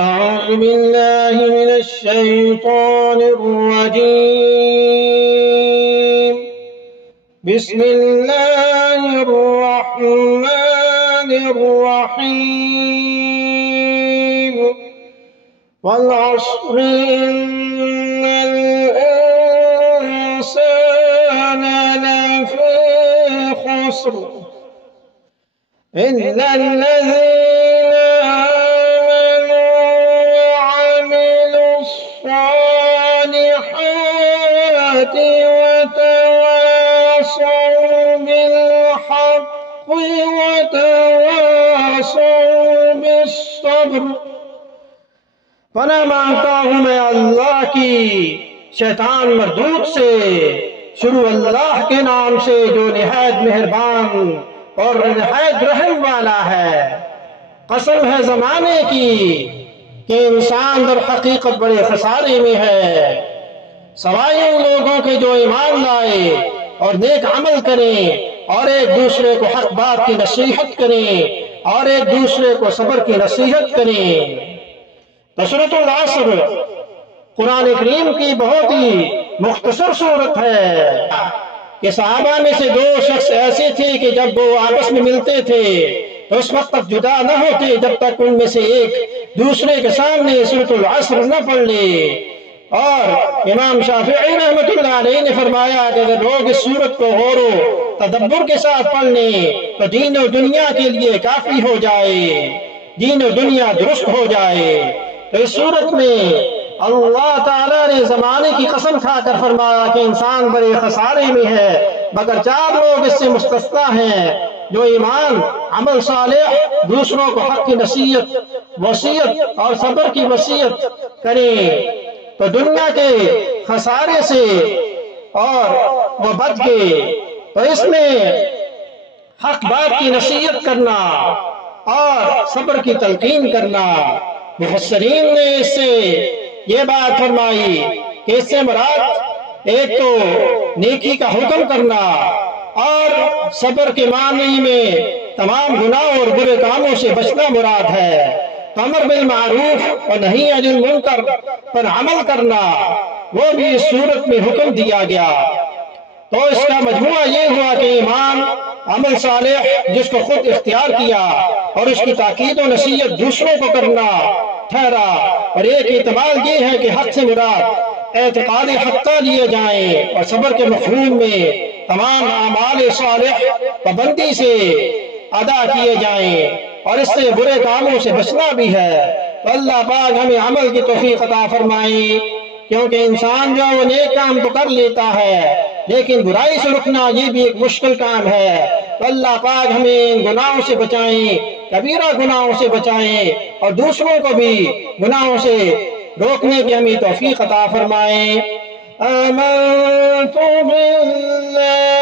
أعوذ بالله من الشيطان الرجيم. بسم الله الرحمن الرحيم. والعصر إن الإنسان لفي خسر إلا الذين آمنوا وعملوا الصالحات وتواصوا بالحق وتواصوا بالصبر. پناہ مانگتا ہوں میں اللہ کی شیطان مردود سے، شروع اللہ کے نام سے جو نہایت مہربان اور نہایت رحم والا ہے۔ قسم ہے زمانے کی کہ انسان در حقیقت بڑے خسارے میں ہے، سوائے ان لوگوں کے جو ایمان لائے اور نیک عمل کریں اور ایک دوسرے کو حق بات کی نصیحت کریں اور ایک دوسرے کو صبر کی نصیحت کریں۔ سورۃ العصر قرآن کریم کی بہت ہی مختصر صورت ہے کہ صحابہ میں سے دو شخص ایسے تھے کہ جب وہ آپس میں ملتے تھے تو اس وقت تک جدا نہ ہوتے جب تک ان میں سے ایک دوسرے کے سامنے سورۃ العصر نہ پڑھ لے۔ اور امام شافعی رحمۃ اللہ علیہ نے فرمایا کہ اگر لوگ اس سورت کو غور و تدبر کے ساتھ پڑھ لیں تو دین و دنیا کے لیے کافی ہو جائے، دین و دنیا درست ہو جائے۔ تو اس صورت میں اللہ تعالیٰ نے زمانے کی قسم کھا کر فرمایا کہ انسان بڑے خسارے میں ہے، مگر چار لوگ اس سے مستثنیٰ ہیں جو ایمان، عمل صالح، دوسروں کو حق کی نصیحت، وصیت اور صبر کی وصیت کریں تو دنیا کے خسارے سے اور وہ بچ گئے۔ تو اس میں حق بات کی نصیحت کرنا اور صبر کی تلقین کرنا، مفسرین نے اس سے یہ بات فرمائی کہ اس سے مراد ایک تو نیکی کا حکم کرنا اور صبر کے معنی میں تمام گناہ اور برے کاموں سے بچنا مراد ہے۔ امر بالمعروف اور نہی عن المنکر پر عمل کرنا وہ بھی اس صورت میں حکم دیا گیا۔ تو اس کا مجموعہ یہ ہوا کہ ایمان، عمل صالح جس کو خود اختیار کیا اور اس کی تاکید و نصیحت دوسروں کو کرنا ٹھہرا، اور ایک اعتماد یہ ہے کہ حق سے مراد اعتقاد حقہ لیے جائیں اور صبر کے مفہوم میں تمام اعمال صالح پابندی سے ادا کیے جائیں اور اس سے برے کاموں سے بچنا بھی ہے۔ تو اللہ پاک ہمیں عمل کی توفیق عطا فرمائے، کیونکہ انسان جو وہ نیک کام تو کر لیتا ہے لیکن برائی سے رکنا یہ بھی ایک مشکل کام ہے۔ تو اللہ پاک ہمیں گناہوں سے بچائیں، کبیرہ گناہوں سے بچائیں اور دوسروں کو بھی گناہوں سے روکنے کی ہمیں توفیق عطا فرمائیں۔ آمنت باللہ